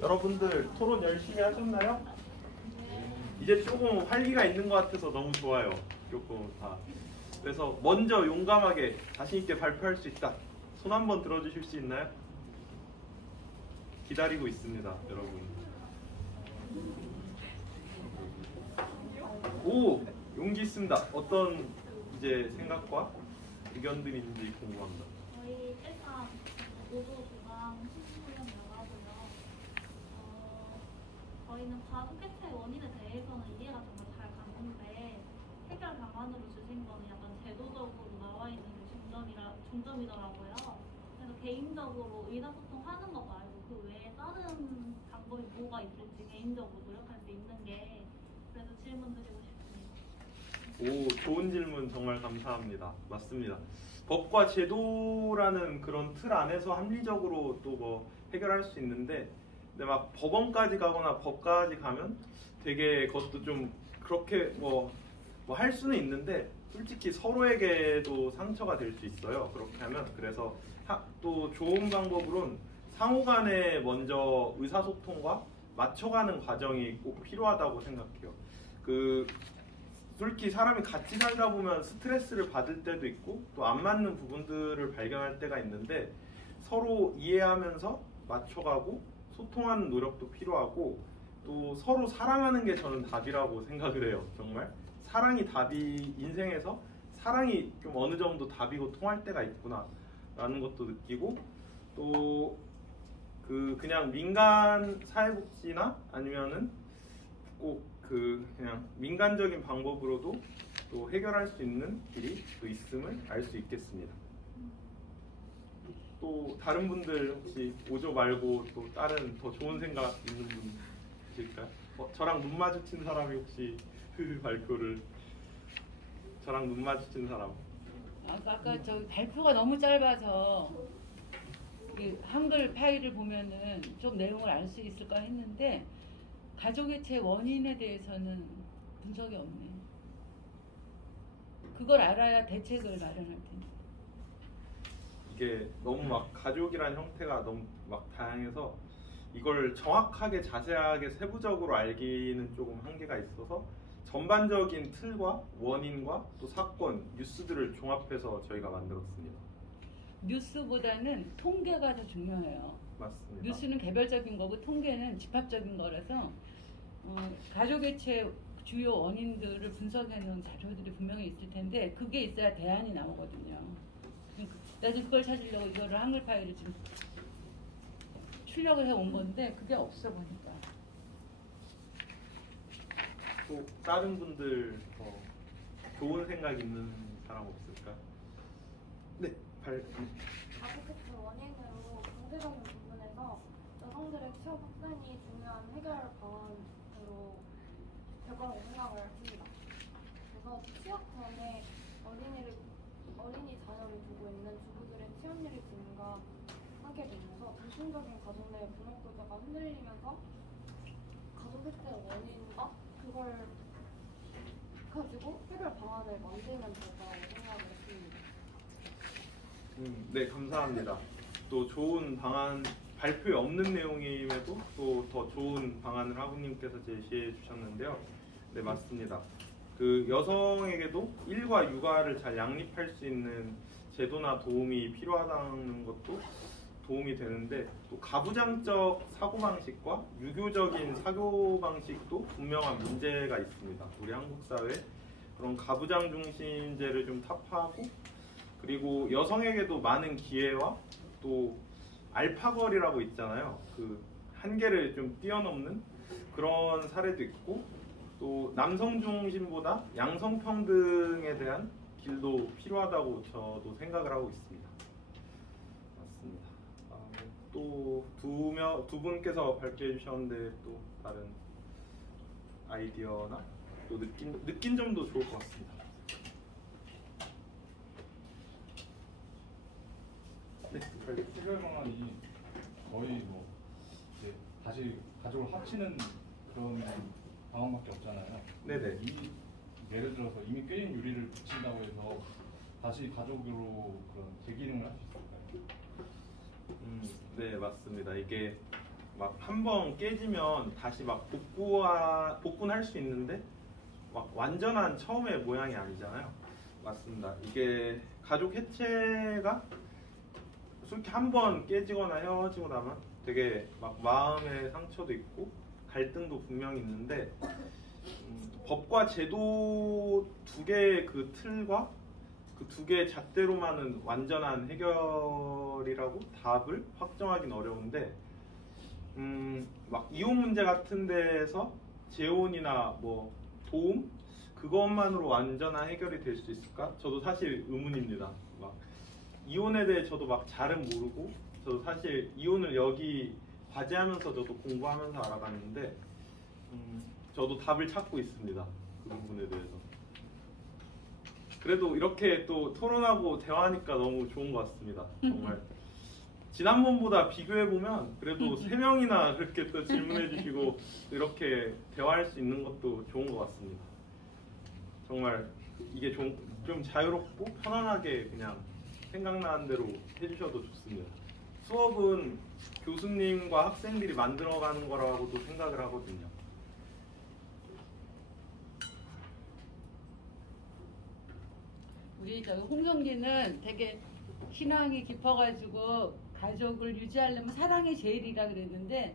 여러분들 토론 열심히 하셨나요? 이제 조금 활기가 있는 것 같아서 너무 좋아요. 조금 다. 그래서 먼저 용감하게 자신 있게 발표할 수 있다. 손 한번 들어주실 수 있나요? 기다리고 있습니다, 여러분. 오, 용기 있습니다. 어떤 이제 생각과 의견들이 있는지 궁금합니다. 저희 일단 모두 조강 신분을 나가고요. 저희는 가족 해체 원인에 대해서는 이해가 정말 잘 가는데 해결 방안으로 주신 거는 약간 제도적으로 나와 있는 중점이더라고요. 그래서 개인적으로 의사소통하는 거 말고 그 외에 다른 방법이 뭐가 있을지 개인적으로 노력할 수 있는 게 그래서 질문 드리고 싶습니다. 오, 좋은 질문 정말 감사합니다. 맞습니다. 법과 제도라는 그런 틀 안에서 합리적으로 또 뭐 해결할 수 있는데, 근데 막 법원까지 가거나 법까지 가면 되게 그것도 좀 그렇게 뭐 할 수는 있는데 솔직히 서로에게도 상처가 될 수 있어요. 그렇게 하면. 그래서 또 좋은 방법으로는 상호간에 먼저 의사소통과 맞춰가는 과정이 꼭 필요하다고 생각해요. 솔직히 사람이 같이 살다 보면 스트레스를 받을 때도 있고 또 안 맞는 부분들을 발견할 때가 있는데 서로 이해하면서 맞춰가고 소통하는 노력도 필요하고 또 서로 사랑하는 게 저는 답이라고 생각을 해요. 정말 사랑이 답이, 인생에서 사랑이 좀 어느 정도 답이고 통할 때가 있구나 라는 것도 느끼고, 또 그냥 민간 사회복지나 아니면은 꼭 그냥 민간적인 방법으로도 또 해결할 수 있는 길이 또 있음을 알 수 있겠습니다. 또 다른 분들 혹시 오조 말고 또 다른 더 좋은 생각 있는 분 있을까요? 저랑 눈 마주친 사람이 혹시 발표를, 저랑 눈 마주친 사람. 아까 저 발표가 너무 짧아서 한글 파일을 보면은 좀 내용을 알 수 있을까 했는데 가족해체 원인에 대해서는 분석이 없네. 그걸 알아야 대책을 마련할 텐데. 이게 너무 막 가족이란 형태가 너무 막 다양해서 이걸 정확하게 자세하게 세부적으로 알기는 조금 한계가 있어서 전반적인 틀과 원인과 또 사건, 뉴스들을 종합해서 저희가 만들었습니다. 뉴스보다는 통계가 더 중요해요. 맞습니다. 뉴스는 개별적인 거고 통계는 집합적인 거라서 가족해체 주요 원인들을 분석해 놓은 자료들이 분명히 있을 텐데 그게 있어야 대안이 나오거든요. 나도 그걸 찾으려고 이거를 한글 파일을 지금 출력을 해온 건데 그게 없어 보니까. 또 다른 분들 더 좋은 생각 있는 사람 없을까? 네, 가족해체 원인으로 경제적인 부분에서 여성들의 취업 확산이 중요한 해결 방안으로 될 거라고 생각을 합니다. 그래서 취업 전에 어린이 자녀를 두고 있는 주부들의 취업률이 증가하게 되면서 전통적인 가족 내 부모 구조가 흔들리면서 가족해체 원인과 그걸 가지고 해결 방안을 만들면 될 거라고 생각을 했습니다. 네, 감사합니다. 또 좋은 방안, 발표에 없는 내용임에도 또 더 좋은 방안을 하부님께서 제시해 주셨는데요. 네, 맞습니다. 여성에게도 일과 육아를 잘 양립할 수 있는 제도나 도움이 필요하다는 것도 도움이 되는데, 또 가부장적 사고방식과 유교적인 사고방식도 분명한 문제가 있습니다. 우리 한국 사회에 그런 가부장 중심제를 좀 타파하고, 그리고 여성에게도 많은 기회와 또 알파걸이라고 있잖아요. 한계를 좀 뛰어넘는 그런 사례도 있고, 또 남성 중심보다 양성 평등에 대한 길도 필요하다고 저도 생각을 하고 있습니다. 맞습니다. 또 두 분께서 발표해 주셨는데 또 다른 아이디어나 또 느낀 점도 좋을 것 같습니다. 네, 해결 방안이 거의 이제 다시 가족을 합치는 그런 방안밖에 없잖아요. 네네. 예를 들어서 이미 꿰인 유리를 붙인다고 해서 다시 가족으로 그런 재기능을 할 수 있을까요? 네, 맞습니다. 이게 막 한 번 깨지면 다시 막 복구는 할 수 있는데 막 완전한 처음의 모양이 아니잖아요. 맞습니다. 이게 가족 해체가 솔직히 한 번 깨지거나 헤어지고 나면 되게 막 마음의 상처도 있고 갈등도 분명히 있는데 법과 제도 두 개의 그 틀과 그 두 개의 잣대로만은 완전한 해결이라고 답을 확정하기는 어려운데 막 이혼 문제 같은 데에서 재혼이나 뭐 도움 그것만으로 완전한 해결이 될 수 있을까? 저도 사실 의문입니다. 막 이혼에 대해 저도 막 잘은 모르고 저도 사실 이혼을 여기 과제하면서 저도 공부하면서 알아갔는데 저도 답을 찾고 있습니다. 그 부분에 대해서. 그래도 이렇게 또 토론하고 대화하니까 너무 좋은 것 같습니다. 정말 지난번보다 비교해보면 그래도 3명이나 그렇게 또 질문해 주시고 이렇게 대화할 수 있는 것도 좋은 것 같습니다. 정말 이게 좀 자유롭고 편안하게 그냥 생각나는 대로 해주셔도 좋습니다. 수업은 교수님과 학생들이 만들어가는 거라고도 생각을 하거든요. 우리 홍성기는 되게 신앙이 깊어가지고 가족을 유지하려면 사랑이 제일이라 그랬는데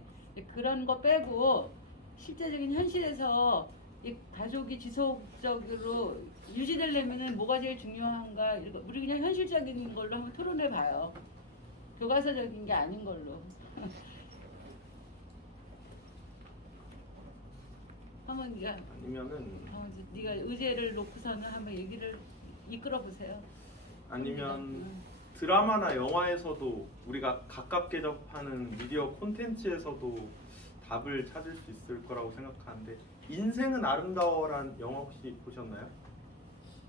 그런 거 빼고 실제적인 현실에서 이 가족이 지속적으로 유지되려면 뭐가 제일 중요한가 우리 그냥 현실적인 걸로 한번 토론해 봐요. 교과서적인 게 아닌 걸로. 한번 아니면은 네가 의제를 놓고서는 한번 얘기를 이끌어 보세요. 아니면 드라마나 영화에서도 우리가 가깝게 접하는 미디어 콘텐츠에서도 답을 찾을 수 있을 거라고 생각하는데 인생은 아름다워란 영화 혹시 보셨나요?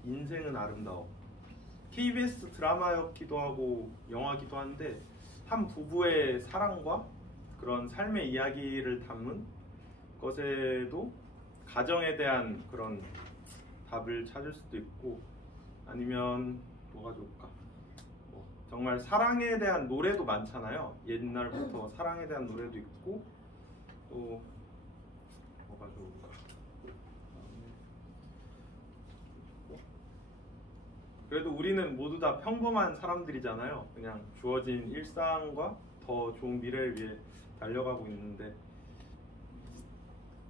인생은 아름다워. KBS 드라마였기도 하고 영화기도 한데 한 부부의 사랑과 그런 삶의 이야기를 담은 것에도 가정에 대한 그런 답을 찾을 수도 있고 아니면 뭐가 좋을까? 정말 사랑에 대한 노래도 많잖아요. 옛날부터 사랑에 대한 노래도 있고 또 뭐가 좋을까? 그래도 우리는 모두 다 평범한 사람들이잖아요. 그냥 주어진 일상과 더 좋은 미래를 위해 달려가고 있는데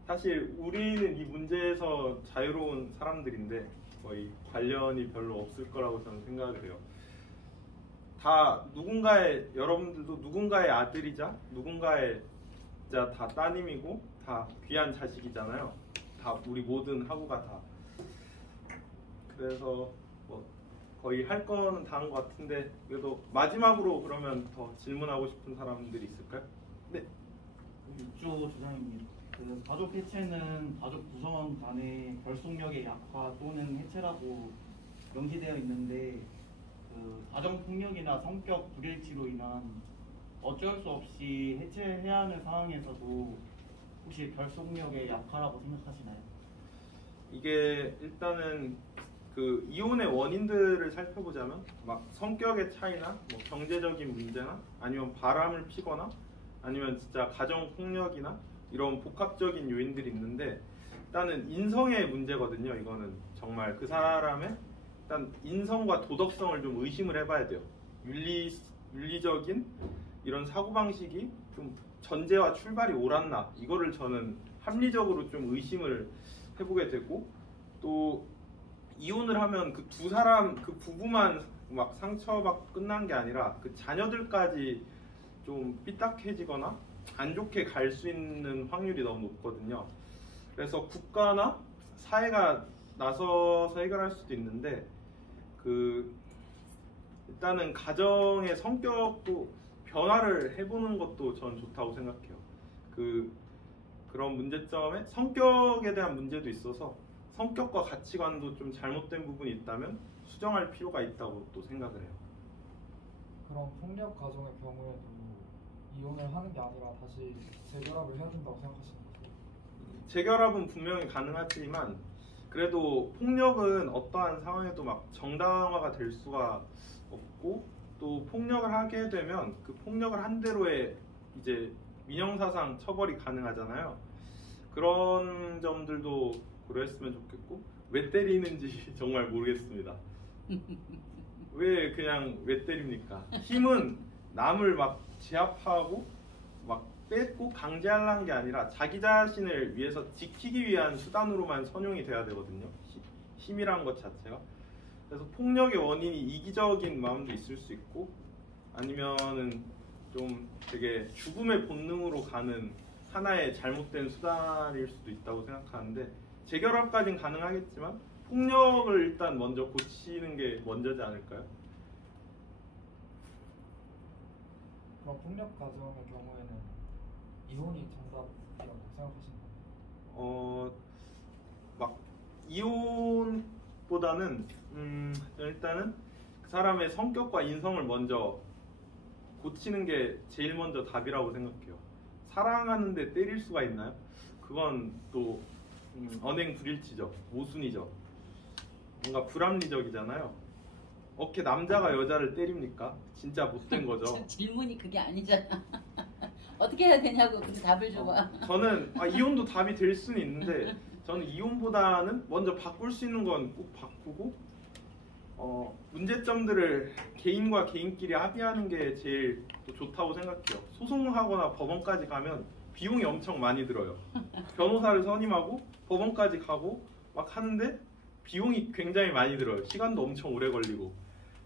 사실 우리는 이 문제에서 자유로운 사람들인데 거의 관련이 별로 없을 거라고 저는 생각을 해요. 다 여러분들도 누군가의 아들이자 누군가의 진짜 다 따님이고 다 귀한 자식이잖아요. 다 우리 모든 하구가 다. 그래서 뭐 거의 할 거는 다 한 것 같은데 그래도 마지막으로 그러면 더 질문하고 싶은 사람들이 있을까요? 네. 육조 주장입니다. 그 가족 해체는 가족 구성원 간의 결속력의 약화 또는 해체라고 명시되어 있는데 그 가정 폭력이나 성격 불일치로 인한 어쩔 수 없이 해체해야 하는 상황에서도 혹시 결속력의 약화라고 생각하시나요? 이게 일단은 그 이혼의 원인들을 살펴보자면 막 성격의 차이나 뭐 경제적인 문제나 아니면 바람을 피거나 아니면 진짜 가정 폭력이나 이런 복합적인 요인들이 있는데 일단은 인성의 문제거든요. 이거는 정말 그 사람의 일단 인성과 도덕성을 좀 의심을 해봐야 돼요. 윤리적인 이런 사고방식이 좀 전제와 출발이 옳았나 이거를 저는 합리적으로 좀 의심을 해보게 되고 또 이혼을 하면 그 두 사람 그 부부만 막 상처받고 끝난 게 아니라 그 자녀들까지 좀 삐딱해지거나 안 좋게 갈 수 있는 확률이 너무 높거든요. 그래서 국가나 사회가 나서서 해결할 수도 있는데 그 일단은 가정의 성격도 변화를 해보는 것도 전 좋다고 생각해요. 그런 문제점에 성격에 대한 문제도 있어서 성격과 가치관도 좀 잘못된 부분이 있다면 수정할 필요가 있다고 또 생각을 해요. 그럼 폭력 가정의 경우에도 이혼을 하는 게 아니라 다시 재결합을 해야 된다고 생각하시는 거죠? 재결합은 분명히 가능하지만 그래도 폭력은 어떠한 상황에도 막 정당화가 될 수가 없고 또 폭력을 하게 되면 그 폭력을 한 대로의 이제 민형사상 처벌이 가능하잖아요. 그런 점들도 고려했으면 좋겠고, 왜 때리는지 정말 모르겠습니다. 왜 그냥 왜 때립니까? 힘은 남을 막 제압하고 막 뺏고 강제하려는 게 아니라 자기 자신을 위해서 지키기 위한 수단으로만 선용이 돼야 되거든요. 힘이란 것 자체가. 그래서 폭력의 원인이 이기적인 마음도 있을 수 있고, 아니면은 좀 되게 죽음의 본능으로 가는 하나의 잘못된 수단일 수도 있다고 생각하는데, 재결합까지는 가능하겠지만 폭력을 일단 먼저 고치는 게 먼저지 않을까요? 그럼 폭력 가정의 경우에는 이혼이 정답이라고 생각하시나요? 막 이혼보다는 일단은 그 사람의 성격과 인성을 먼저 고치는 게 제일 먼저 답이라고 생각해요. 사랑하는데 때릴 수가 있나요? 그건 또 언행불일치죠. 모순이죠. 뭔가 불합리적이잖아요. 어떻게 남자가 여자를 때립니까? 진짜 못된 거죠. 질문이 그게 아니잖아. 어떻게 해야 되냐고 근데 답을 줘봐. 저는 이혼도 답이 될 수는 있는데, 저는 이혼보다는 먼저 바꿀 수 있는 건 꼭 바꾸고, 문제점들을 개인과 개인끼리 합의하는 게 제일 또 좋다고 생각해요. 소송하거나 법원까지 가면 비용이 엄청 많이 들어요. 변호사를 선임하고 법원까지 가고 막 하는데 비용이 굉장히 많이 들어요. 시간도 엄청 오래 걸리고.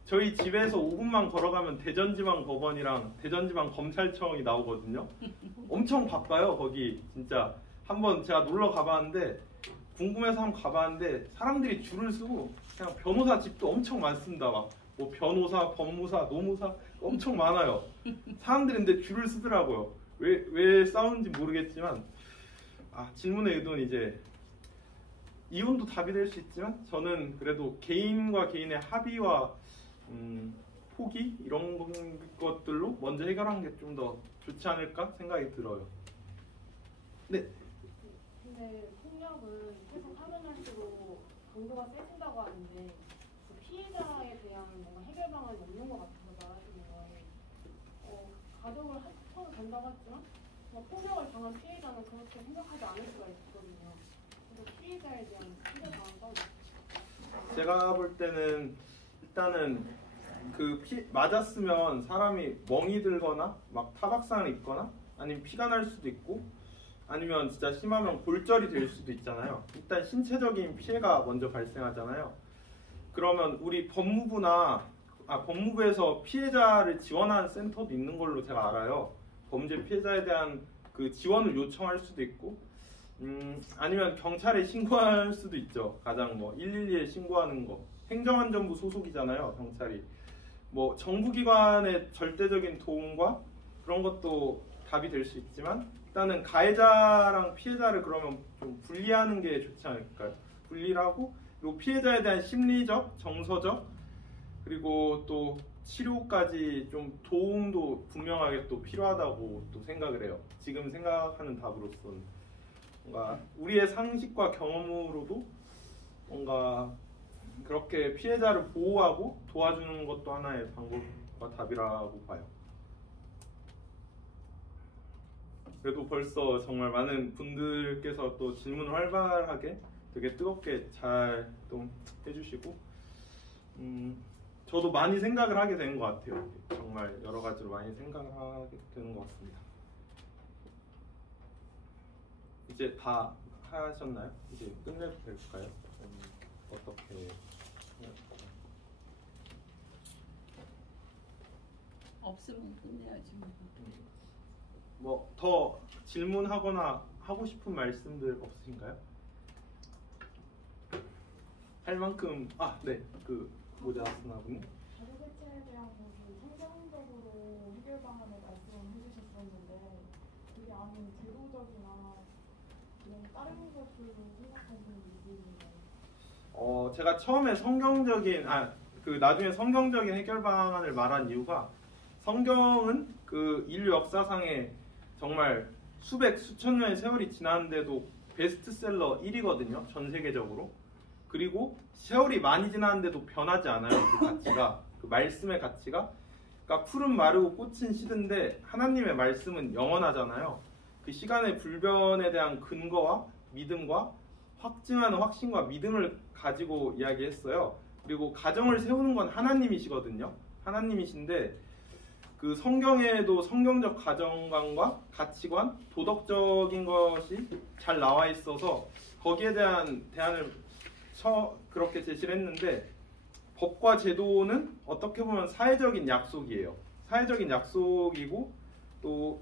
저희 집에서 5분만 걸어가면 대전지방법원이랑 대전지방검찰청이 나오거든요. 엄청 바빠요. 거기 진짜 한번 제가 놀러 가봤는데, 궁금해서 한번 가봤는데 사람들이 줄을 서고, 그냥 변호사 집도 엄청 많습니다. 막 뭐 변호사, 법무사, 노무사 엄청 많아요. 사람들이 근데 줄을 서더라고요. 왜 싸우는지 모르겠지만, 질문의 의도는 이제 이혼도 답이 될 수 있지만, 저는 그래도 개인과 개인의 합의와 포기 이런 것들로 먼저 해결하는 게 좀 더 좋지 않을까 생각이 들어요. 네. 근데 폭력은 계속 하면 할수록 강도가 세진다고 하는데, 그 피해자에 대한 뭔가 해결 방안이 없는 것 같아서 말하시는 거예요. 가족을 합쳐도 된다고 했지만 폭력을 당한 피해자는 그렇게 생각하지 않을 수가 있거든요. 그래서 피해자에 대한 해결 방안도 제가 볼 때는 일단은 맞았으면 사람이 멍이 들거나 막 타박상을 입거나 아니면 피가 날 수도 있고, 아니면 진짜 심하면 골절이 될 수도 있잖아요. 일단 신체적인 피해가 먼저 발생하잖아요. 그러면 우리 법무부에서 피해자를 지원하는 센터도 있는 걸로 제가 알아요. 범죄 피해자에 대한 그 지원을 요청할 수도 있고, 아니면 경찰에 신고할 수도 있죠. 가장 112에 신고하는 거. 행정안전부 소속이잖아요, 경찰이. 정부기관의 절대적인 도움과 그런 것도 답이 될 수 있지만, 일단은 가해자랑 피해자를 그러면 좀 분리하는 게 좋지 않을까요? 분리를 하고, 그리고 피해자에 대한 심리적, 정서적, 그리고 또 치료까지 좀 도움도 분명하게 또 필요하다고 또 생각을 해요. 지금 생각하는 답으로서는 뭔가 우리의 상식과 경험으로도 뭔가 그렇게 피해자를 보호하고 도와주는 것도 하나의 방법과 답이라고 봐요. 그래도 벌써 정말 많은 분들께서 또 질문을 활발하게 되게 뜨겁게 잘 또 해주시고, 저도 많이 생각을 하게 된 것 같아요. 정말 여러 가지로 많이 생각을 하게 되는 것 같습니다. 이제 다 하셨나요? 이제 끝내도 될까요? 어떻게? 없으면 끝내야지. 더 질문하거나 하고 싶은 말씀들 없으신가요? 할 만큼 네, 모자 쓰나 보네. 가족 해체에 대한 것은 성경적으로 해결 방안을 말씀해 주셨었는데, 그게 아닌 제도적이나 이런 다른 것들로 생각하시는 부분인가요? 제가 처음에 나중에 성경적인 해결 방안을 말한 이유가, 성경은 인류 역사상에 정말 수천 년의 세월이 지났는데도 베스트셀러 1위거든요. 전 세계적으로. 그리고 세월이 많이 지났는데도 변하지 않아요. 그 가치가, 그 말씀의 가치가. 그러니까 풀은 마르고 꽃은 시든데 하나님의 말씀은 영원하잖아요. 그 시간의 불변에 대한 근거와 믿음과 확증하는 확신과 믿음을 가지고 이야기했어요. 그리고 가정을 세우는 건 하나님이시거든요. 하나님이신데 그 성경에도 성경적 가정관과 가치관, 도덕적인 것이 잘 나와 있어서 거기에 대한 대안을 그렇게 제시를 했는데, 법과 제도는 어떻게 보면 사회적인 약속이에요. 사회적인 약속이고 또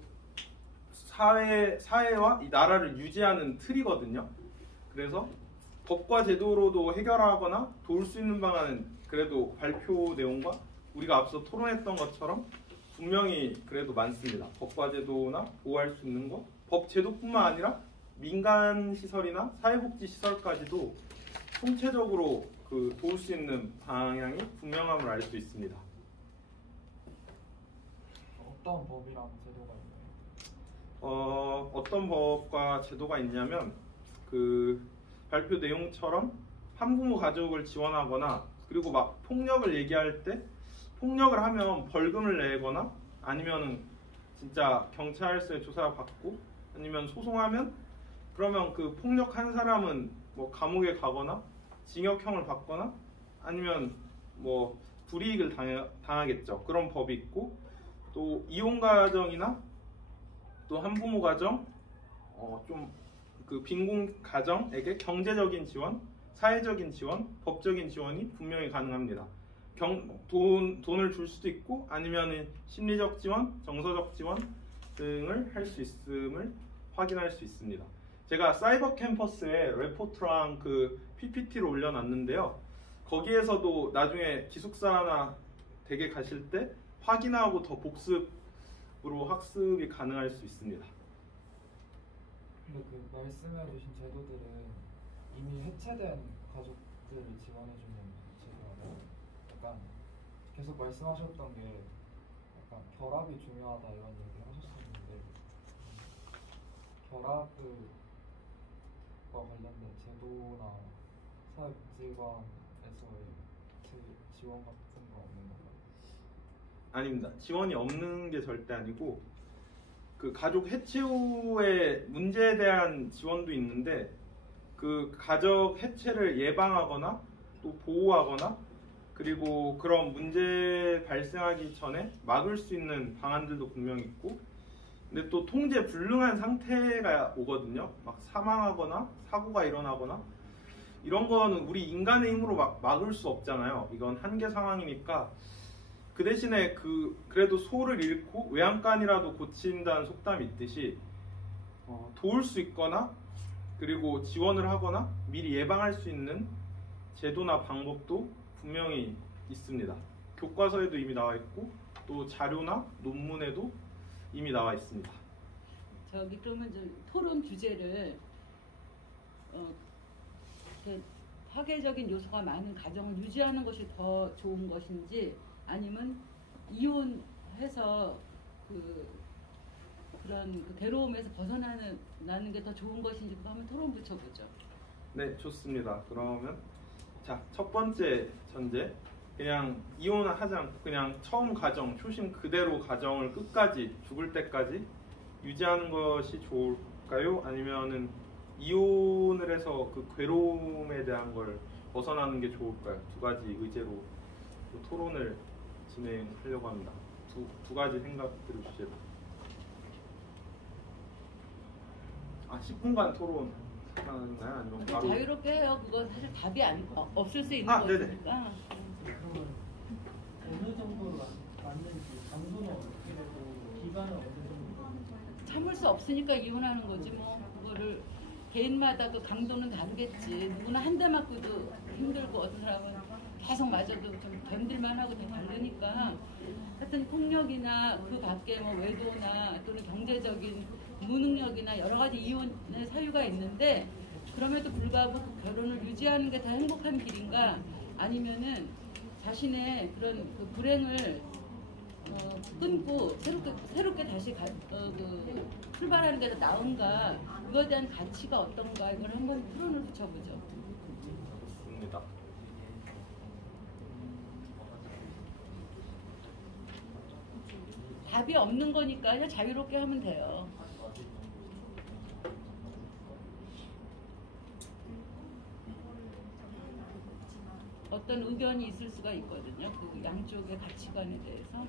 사회와 이 나라를 유지하는 틀이거든요. 그래서 법과 제도로도 해결하거나 도울 수 있는 방안은 그래도 발표 내용과 우리가 앞서 토론했던 것처럼 분명히 그래도 많습니다. 법과 제도나 보호할 수 있는 것, 법 제도뿐만 아니라 민간 시설이나 사회복지 시설까지도 총체적으로 그 도울 수 있는 방향이 분명함을 알 수 있습니다. 어떤 법이랑 제도가 있나요? 어떤 법과 제도가 있냐면 그 발표 내용처럼 한부모 가족을 지원하거나, 그리고 막 폭력을 얘기할 때 폭력을 하면 벌금을 내거나 아니면은 진짜 경찰서에 조사받고 아니면 소송하면 그러면 그 폭력한 사람은 뭐 감옥에 가거나 징역형을 받거나 아니면 뭐 불이익을 당하겠죠. 그런 법이 있고, 또 이혼 가정이나 또 한부모 가정, 좀 그 빈곤 가정에게 경제적인 지원, 사회적인 지원, 법적인 지원이 분명히 가능합니다. 돈을 줄 수도 있고 아니면은 심리적 지원, 정서적 지원 등을 할 수 있음을 확인할 수 있습니다. 제가 사이버 캠퍼스에 레포트랑 그 PPT를 올려놨는데요. 거기에서도 나중에 기숙사나 댁에 가실 때 확인하고 더 복습으로 학습이 가능할 수 있습니다. 근데 그 말씀해주신 제도들은 이미 해체된 가족들을 지원해주는 제도라고 약간 계속 말씀하셨던 게 약간 결합이 중요하다 이런 얘기를 하셨었는데, 결합과 관련된 제도나 사회복지관에서의 지원 같은 거 없는 건가요? 아닙니다. 지원이 없는 게 절대 아니고 그 가족 해체 후의 문제에 대한 지원도 있는데, 그 가족 해체를 예방하거나 또 보호하거나 그리고 그런 문제 발생하기 전에 막을 수 있는 방안들도 분명히 있고, 근데 또 통제 불능한 상태가 오거든요. 막 사망하거나 사고가 일어나거나 이런 거는 우리 인간의 힘으로 막을 수 없잖아요. 이건 한계 상황이니까 그 대신에 그래도 소를 잃고 외양간이라도 고친다는 속담이 있듯이 도울 수 있거나 그리고 지원을 하거나 미리 예방할 수 있는 제도나 방법도 분명히 있습니다. 교과서에도 이미 나와 있고 또 자료나 논문에도 이미 나와 있습니다. 저기 그러면 토론 주제를 파괴적인 요소가 많은 가정을 유지하는 것이 더 좋은 것인지, 아니면 이혼해서 그런 괴로움에서 벗어나는 게 더 좋은 것인지 그거 한번 토론 붙여보죠. 네, 좋습니다. 그러면 자, 첫 번째 전제, 그냥 이혼하지 않고 그냥 처음 가정, 초심 그대로 가정을 끝까지 죽을 때까지 유지하는 것이 좋을까요? 아니면은 이혼을 해서 그 괴로움에 대한 걸 벗어나는 게 좋을까요? 두 가지 의제로 토론을 진행하려고 합니다. 두 가지 생각들을 주제로. 10분간 토론 하나요? 아니면 바로? 자유롭게 해요. 그거 사실 답이 없을 수 있는 거니까. 그러면 어느 정도로 맞는지 장소는 어떻게 되고 기간은 어느 정도? 참을 수 없으니까 이혼하는 거지 뭐. 그거를 개인마다 그 강도는 다르겠지. 누구나 한 대 맞고도 힘들고 어떤 사람은 계속 맞아도 좀 견딜만 하고 좀 다르니까. 하여튼 폭력이나 그 밖에 뭐 외도나 또는 경제적인 무능력이나 여러 가지 이혼의 사유가 있는데, 그럼에도 불구하고 그 결혼을 유지하는 게 더 행복한 길인가, 아니면은 자신의 그런 그 불행을 끊고 새롭게 다시 출발하는 게 더 나은가, 그거에 대한 가치가 어떤가, 이걸 한번 토론을 붙여보죠. 좋습니다. 답이 없는 거니까 그냥 자유롭게 하면 돼요. 어떤 의견이 있을 수가 있거든요. 그 양쪽의 가치관에 대해서.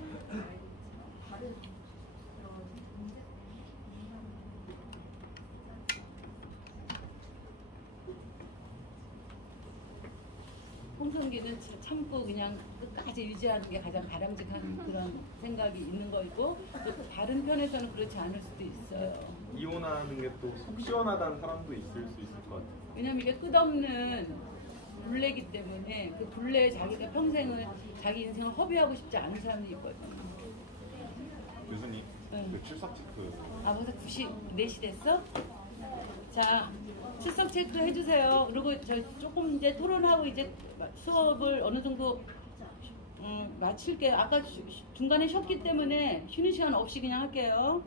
홍성기는 참고 그냥 끝까지 유지하는 게 가장 바람직한 그런 생각이 있는 거이고, 또 다른 편에서는 그렇지 않을 수도 있어요. 이혼하는 게 또 속 시원하다는 사람도 있을 수 있을 것 같아요. 왜냐면 이게 끝없는 불례이기 때문에 그 불례에 자기가 평생을 자기 인생을 허비하고 싶지 않은 사람도 있거든요. 교수님, 응. 그 출석 체크 아, 벌써 4시 됐어? 자, 출석 체크 해주세요. 그리고 저 조금 이제 토론하고 이제 수업을 어느 정도 마칠게요. 아까 중간에 쉬었기 때문에 쉬는 시간 없이 그냥 할게요.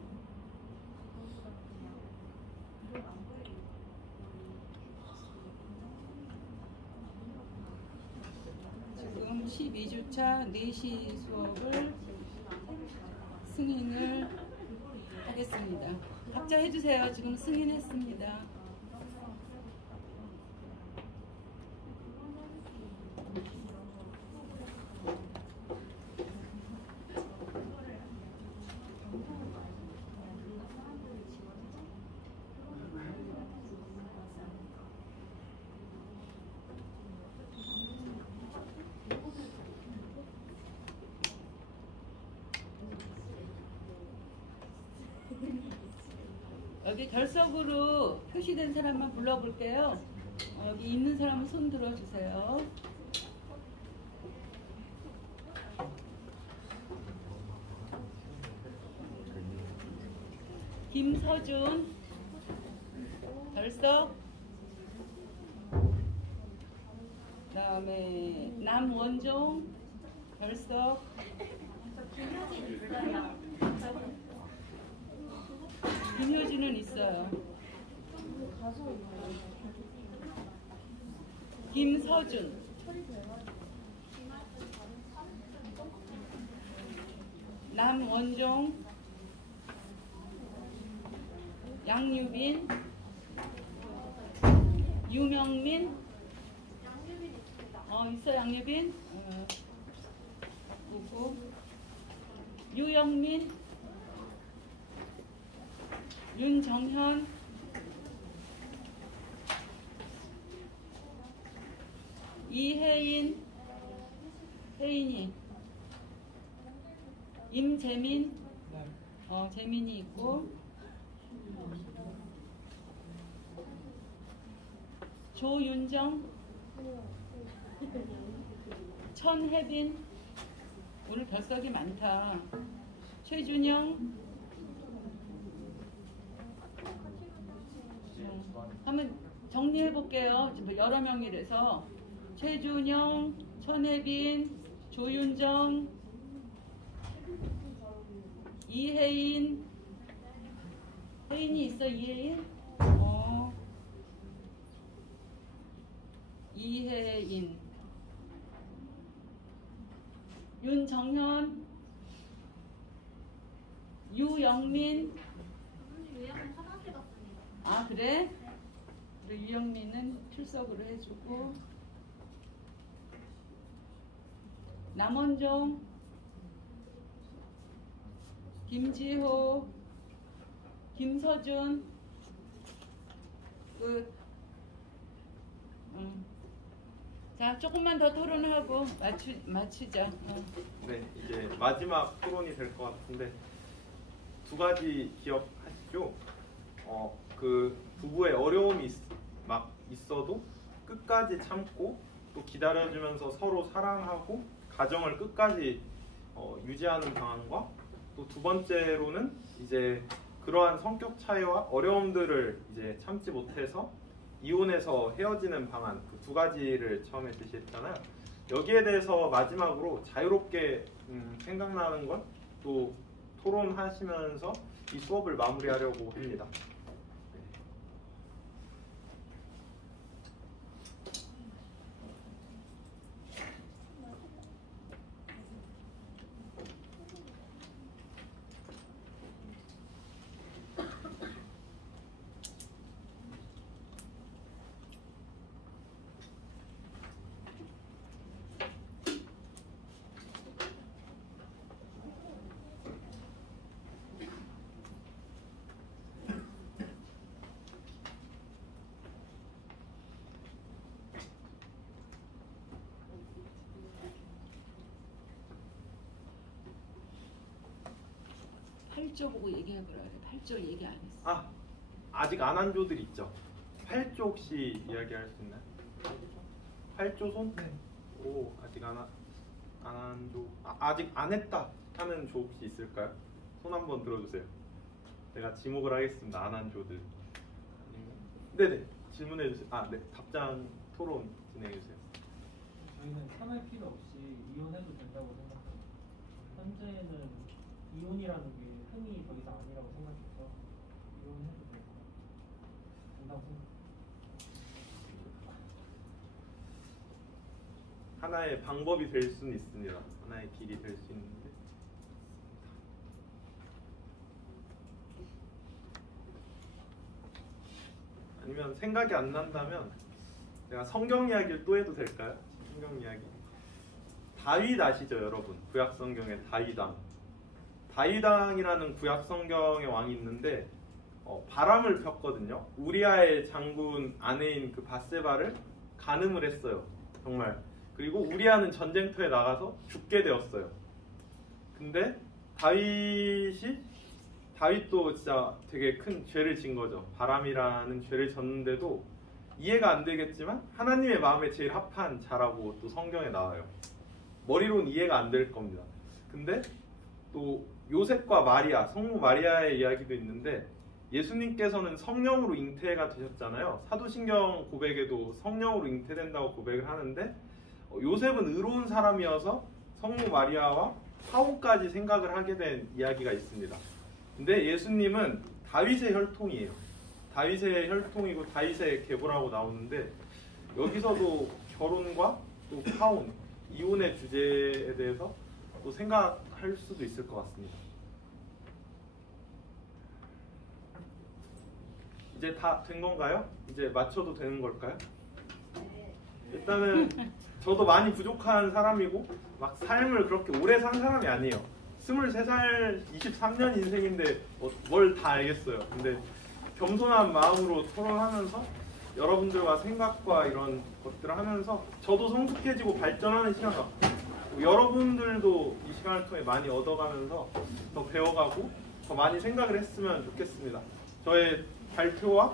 지금 12주차 4시 수업을 승인을 하겠습니다. 각자 해주세요. 지금 승인했습니다. 여기 결석으로 표시된 사람만 불러볼게요. 여기 있는 사람은 손 들어주세요. 김서준 결석. 그다음에 남원종 결석. 김효진은 있어요. 김서준. 남원종. 양유빈. 유명민. 있어 양유빈. 누구? 유영민. 윤정현. 이혜인. 혜인이. 임재민. 네. 재민이 있고. 조윤정. 천혜빈. 오늘 결석이 많다. 최준영. 한번 정리해 볼게요. 여러 명이라서 최준영, 천혜빈, 조윤정, 이혜인. 혜인이 있어? 이혜인? 이혜인. 윤정현. 유영민. 유영민 화장실 갔습니다. 아 그래? 우리 유영민은 출석으로 해주고, 남원종, 김지호, 김서준. 끝. 자, 조금만 더 토론하고 마치자. 네, 이제 마지막 토론이 될 것 같은데, 두 가지 기억하시죠? 그 부부의 어려움이 막 있어도 끝까지 참고 또 기다려주면서 서로 사랑하고 가정을 끝까지 유지하는 방안과, 또 두 번째로는 이제 그러한 성격 차이와 어려움들을 이제 참지 못해서 이혼해서 헤어지는 방안, 그 두 가지를 처음에 제시했잖아요. 여기에 대해서 마지막으로 자유롭게 생각나는 건 또 토론하시면서 이 수업을 마무리하려고 합니다. 8조 보고 얘기해보라 그래. 8조 얘기 안 했어. 아, 아직 안 한 조들 있죠. 8조 혹시 이야기할 수 있나요? 8조 손? 네. 오, 아직 안 한 조. 아직 안 했다 하는 조 혹시 있을까요? 손 한번 들어주세요. 제가 지목을 하겠습니다. 안 한 조들. 네네, 질문해 주세요. 아, 네, 답장 토론 진행해 주세요. 저희는 참을 필요 없이 이혼해도 된다고 생각해요. 현재는 이혼이라는 게 흔히 더 이상 아니라고 생각해서 이혼해도 된다고 생각해요. 하나의 방법이 될 수는 있습니다. 하나의 길이 될 수 있는데. 아니면 생각이 안 난다면 제가 성경 이야기를 또 해도 될까요? 성경 이야기. 다윗 아시죠, 여러분? 구약 성경의 다윗왕. 다윗왕이라는 구약 성경의 왕이 있는데 바람을 폈거든요. 우리아의 장군 아내인 그 바세바를 간음을 했어요. 정말. 그리고 우리아는 전쟁터에 나가서 죽게 되었어요. 근데 다윗도 진짜 되게 큰 죄를 진 거죠. 바람이라는 죄를 졌는데도 이해가 안 되겠지만 하나님의 마음에 제일 합한 자라고 또 성경에 나와요. 머리로는 이해가 안 될 겁니다. 근데 또 요셉과 마리아, 성모 마리아의 이야기도 있는데 예수님께서는 성령으로 잉태가 되셨잖아요. 사도신경 고백에도 성령으로 잉태된다고 고백을 하는데 요셉은 의로운 사람이어서 성모 마리아와 파혼까지 생각을 하게 된 이야기가 있습니다. 근데 예수님은 다윗의 혈통이에요. 다윗의 혈통이고 다윗의 계보라고 나오는데 여기서도 결혼과 또 파혼, 이혼의 주제에 대해서 또 생각할 수도 있을 것 같습니다. 이제 다 된 건가요? 이제 맞춰도 되는 걸까요? 일단은 저도 많이 부족한 사람이고 막 삶을 그렇게 오래 산 사람이 아니에요. 23살, 23년 인생인데 뭘 다 알겠어요. 근데 겸손한 마음으로 토론하면서 여러분들과 생각과 이런 것들을 하면서 저도 성숙해지고 발전하는 시간 같고 여러분들도 이 시간을 통해 많이 얻어가면서 더 배워가고 더 많이 생각을 했으면 좋겠습니다. 저의 발표와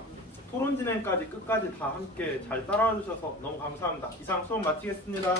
토론 진행까지 끝까지 다 함께 잘 따라와 주셔서 너무 감사합니다. 이상 수업 마치겠습니다.